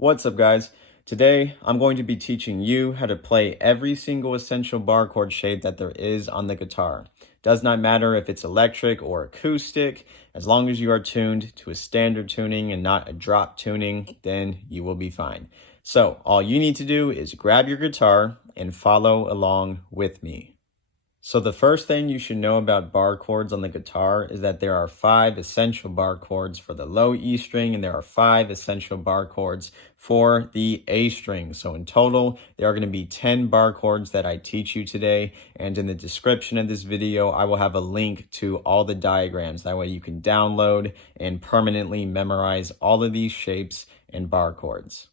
What's up, guys? Today, I'm going to be teaching you how to play every single essential bar chord shape that there is on the guitar. Does not matter if it's electric or acoustic, as long as you are tuned to a standard tuning and not a drop tuning, then you will be fine. So, all you need to do is grab your guitar and follow along with me. So the first thing you should know about bar chords on the guitar is that there are 5 essential bar chords for the low E string, and there are 5 essential bar chords for the A string. So in total, there are going to be 10 bar chords that I teach you today. And in the description of this video, I will have a link to all the diagrams. That way you can download and permanently memorize all of these shapes and bar chords.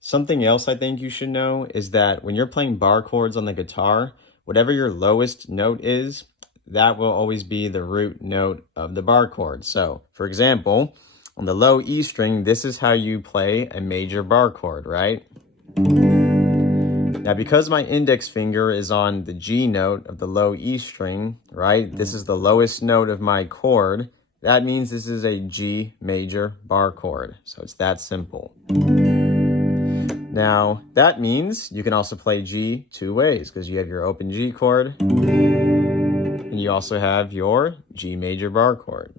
Something else I think you should know is that when you're playing bar chords on the guitar, whatever your lowest note is, that will always be the root note of the bar chord. So, for example, on the low E string, this is how you play a major bar chord, right? Now, because my index finger is on the G note of the low E string, right? This is the lowest note of my chord. That means this is a G major bar chord. So it's that simple. Now, that means you can also play G 2 ways, because you have your open G chord, and you also have your G major bar chord.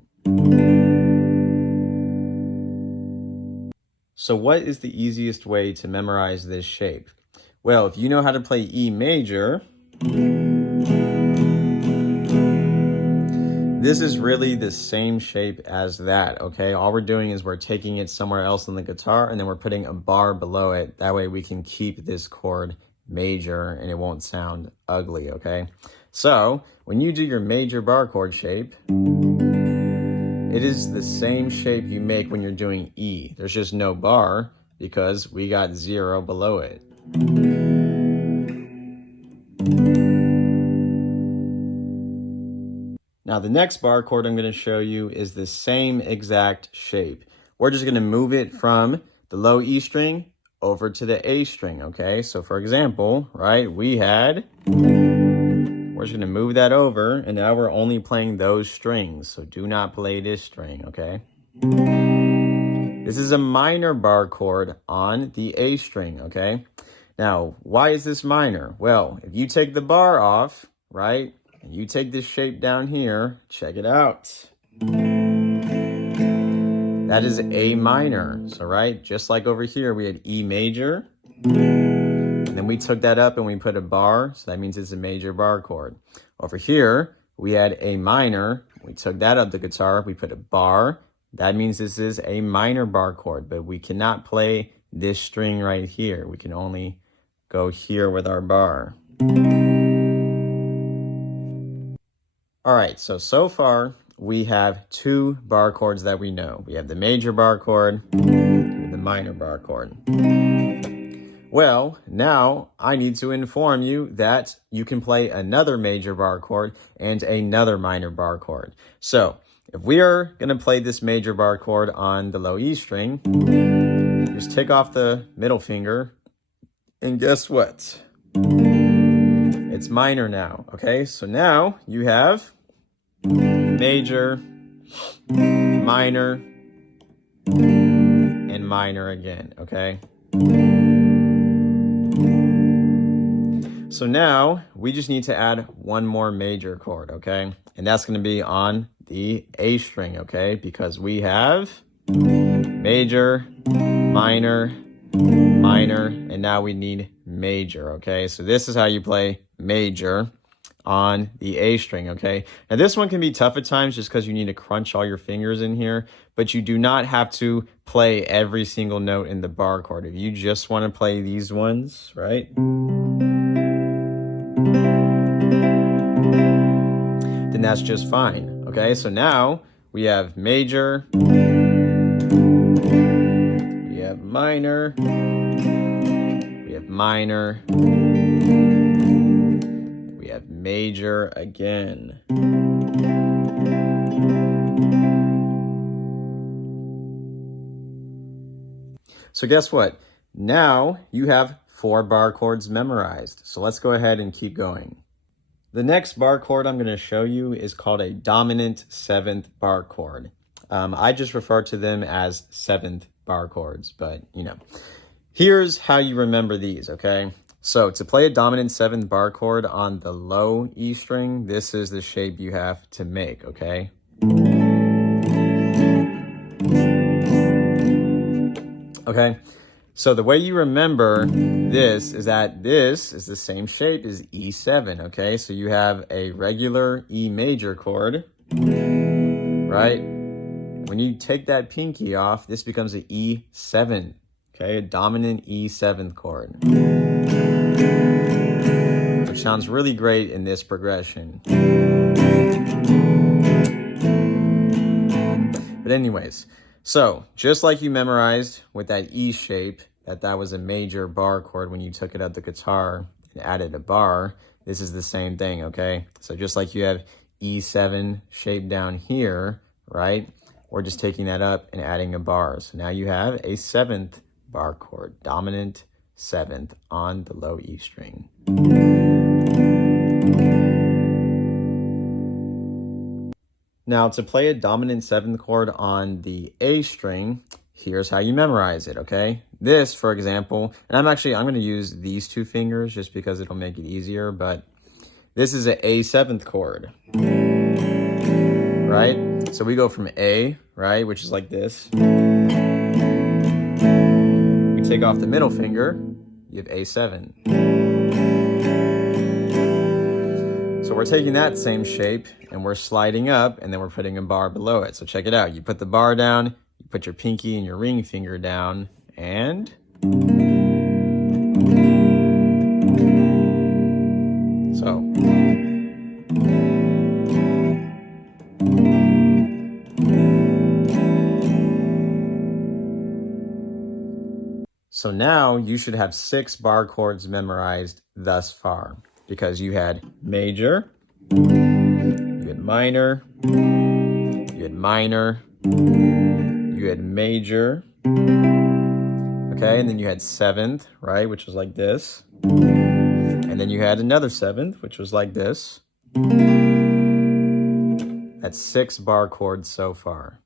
So what is the easiest way to memorize this shape? Well, if you know how to play E major, this is really the same shape as that, okay? All we're doing is we're taking it somewhere else on the guitar, and then we're putting a bar below it. That way we can keep this chord major and it won't sound ugly, okay? So when you do your major bar chord shape, it is the same shape you make when you're doing E. There's just no bar because we got 0 below it. Now, the next bar chord I'm going to show you is the same exact shape. We're just going to move it from the low E string over to the A string, okay? So, for example, right, we're just going to move that over, and now we're only playing those strings. So, do not play this string, okay? This is a minor bar chord on the A string, okay? Now, why is this minor? Well, if you take the bar off, right, and you take this shape down here, check it out. That is A minor. So, right, just like over here, we had E major. And then we took that up and we put a bar. So that means it's a major bar chord. Over here, we had A minor. We took that up the guitar. We put a bar. That means this is a minor bar chord. But we cannot play this string right here. We can only go here with our bar. All right, so far we have 2 bar chords that we know. We have the major bar chord and the minor bar chord. Well, now I need to inform you that you can play another major bar chord and another minor bar chord. So if we are going to play this major bar chord on the low E string, just take off the middle finger, and guess what? It's minor now, okay? So now you have major, minor, and minor again, okay? So now we just need to add one more major chord, okay? And that's going to be on the A string, okay? Because we have major, minor, minor, and now we need major, okay? So this is how you play major on the A string, okay? Now this one can be tough at times just because you need to crunch all your fingers in here, but you do not have to play every single note in the bar chord. If you just want to play these ones, right? Then that's just fine, okay? So now we have major, we have minor, we have minor, we have major again. So guess what? Now you have 4 bar chords memorized. So let's go ahead and keep going. The next bar chord I'm going to show you is called a dominant 7th bar chord. I just refer to them as 7th bar chords, but you know. Here's how you remember these, okay? So to play a dominant 7th bar chord on the low E string, this is the shape you have to make, okay? Okay, so the way you remember this is that this is the same shape as E7, okay? So you have a regular E major chord, right? When you take that pinky off, this becomes an E7, okay? A dominant E7th chord, which sounds really great in this progression. But anyways, so just like you memorized with that E shape, that was a major bar chord when you took it up the guitar and added a bar, this is the same thing, okay? So just like you have E7 shape down here, right? We're just taking that up and adding a bar. So now you have a 7th bar chord, dominant 7th on the low E string. Now to play a dominant 7th chord on the A string, here's how you memorize it, okay? This, for example, and I'm going to use these 2 fingers just because it'll make it easier, but this is an A7th chord, right? So we go from A, right, which is like this. We take off the middle finger, you have A7. So we're taking that same shape and we're sliding up and then we're putting a bar below it. So check it out. You put the bar down, you put your pinky and your ring finger down, and So now you should have 6 bar chords memorized thus far, because you had major, you had minor, you had minor, you had major, okay, and then you had 7th, right, which was like this, and then you had another 7th, which was like this. That's 6 bar chords so far.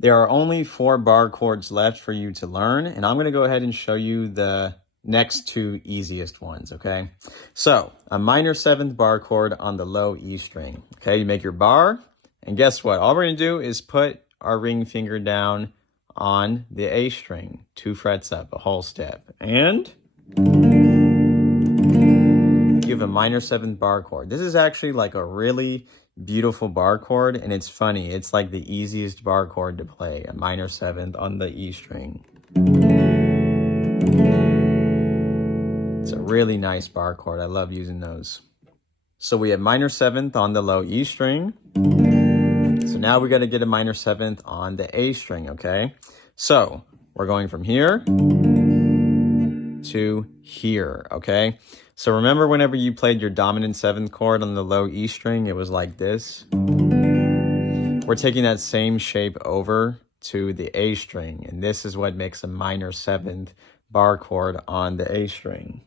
There are only 4 bar chords left for you to learn, and I'm going to go ahead and show you the next 2 easiest ones, okay? So, a minor 7th bar chord on the low E string. Okay, you make your bar, and guess what? All we're going to do is put our ring finger down on the A string, 2 frets up, a whole step, and you have a minor 7th bar chord. This is actually like a really beautiful bar chord, and it's funny. It's like the easiest bar chord to play, a minor 7th on the E string. It's a really nice bar chord. I love using those. So we have minor 7th on the low E string. So now we got to get a minor 7th on the A string, okay? So we're going from here to here, okay? So remember whenever you played your dominant 7th chord on the low E string, it was like this. We're taking that same shape over to the A string, and this is what makes a minor 7th bar chord on the A string.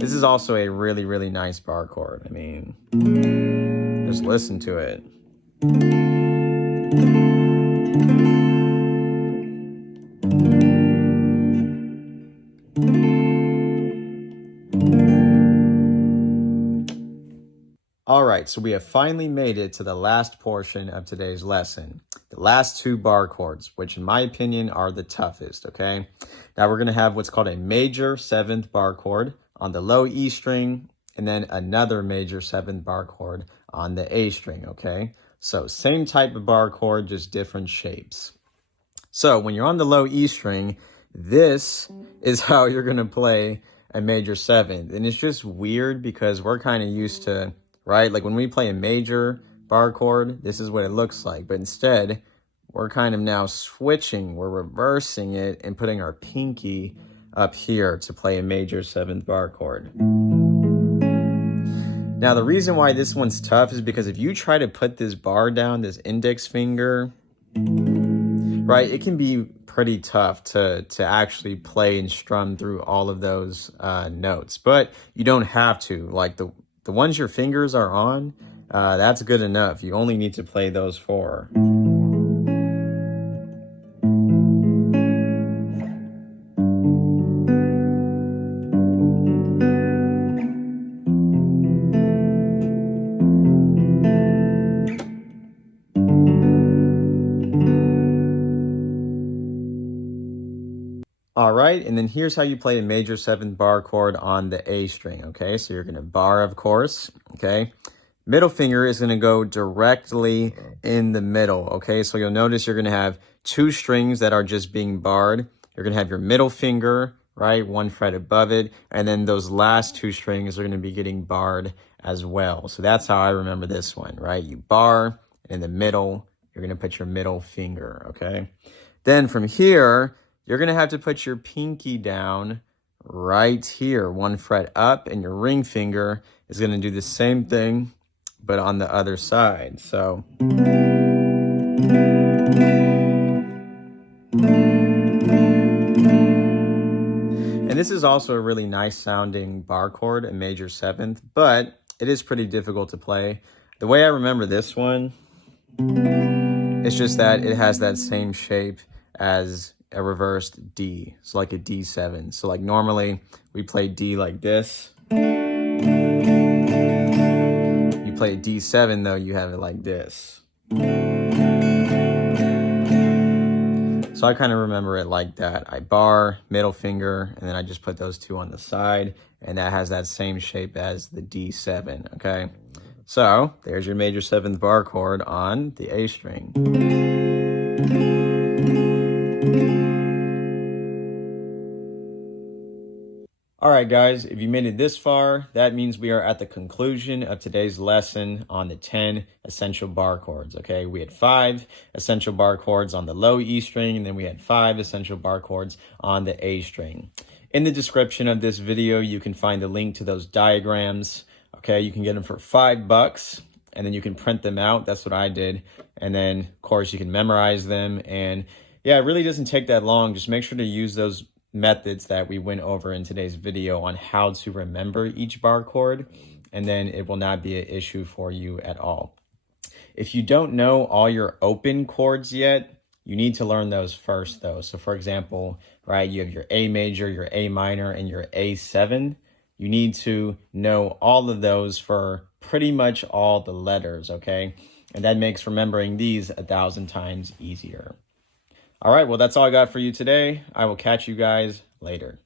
This is also a really, really nice bar chord. I mean, just listen to it. All right, so we have finally made it to the last portion of today's lesson. The last 2 bar chords, which in my opinion are the toughest, okay? Now we're going to have what's called a major 7th bar chord on the low E string, and then another major 7th bar chord on the A string, okay? So same type of bar chord, just different shapes. So when you're on the low E string, this is how you're going to play a major 7th. And it's just weird because we're kind of used to, right? Like when we play a major bar chord, this is what it looks like. But instead, we're kind of now switching. We're reversing it and putting our pinky up here to play a major 7th bar chord. Now, the reason why this one's tough is because if you try to put this bar down, this index finger, right, it can be pretty tough to actually play and strum through all of those notes. But you don't have to. Like the ones your fingers are on, that's good enough. You only need to play those 4. All right, and then here's how you play a major 7th bar chord on the A string, okay? So you're gonna bar, of course, okay? Middle finger is gonna go directly in the middle, okay? So you'll notice you're gonna have 2 strings that are just being barred. You're gonna have your middle finger, right? 1 fret above it, and then those last 2 strings are gonna be getting barred as well. So that's how I remember this one, right? You bar, and in the middle, you're gonna put your middle finger, okay? Then from here, you're going to have to put your pinky down right here, 1 fret up, and your ring finger is going to do the same thing, but on the other side. So, and this is also a really nice sounding bar chord, a major 7th, but it is pretty difficult to play. The way I remember this one, it's just that it has that same shape as a reversed D. So like a D7. So like normally we play D like this. You play a D7 though, you have it like this. So I kind of remember it like that. I bar, middle finger, and then I just put those 2 on the side, and that has that same shape as the D7, okay? So there's your major 7th bar chord on the A string. All right, guys, if you made it this far, that means we are at the conclusion of today's lesson on the 10 essential bar chords, okay? We had 5 essential bar chords on the low E string, and then we had 5 essential bar chords on the A string. In the description of this video, you can find a link to those diagrams, okay? You can get them for $5, and then you can print them out. That's what I did. And then, of course, you can memorize them. And yeah, it really doesn't take that long. Just make sure to use those methods that we went over in today's video on how to remember each bar chord, and then it will not be an issue for you at all. If you don't know all your open chords yet, you need to learn those first though. So for example, right, you have your A major, your A minor, and your A7. You need to know all of those for pretty much all the letters, okay? And that makes remembering these 1,000 times easier. All right, well, that's all I got for you today. I will catch you guys later.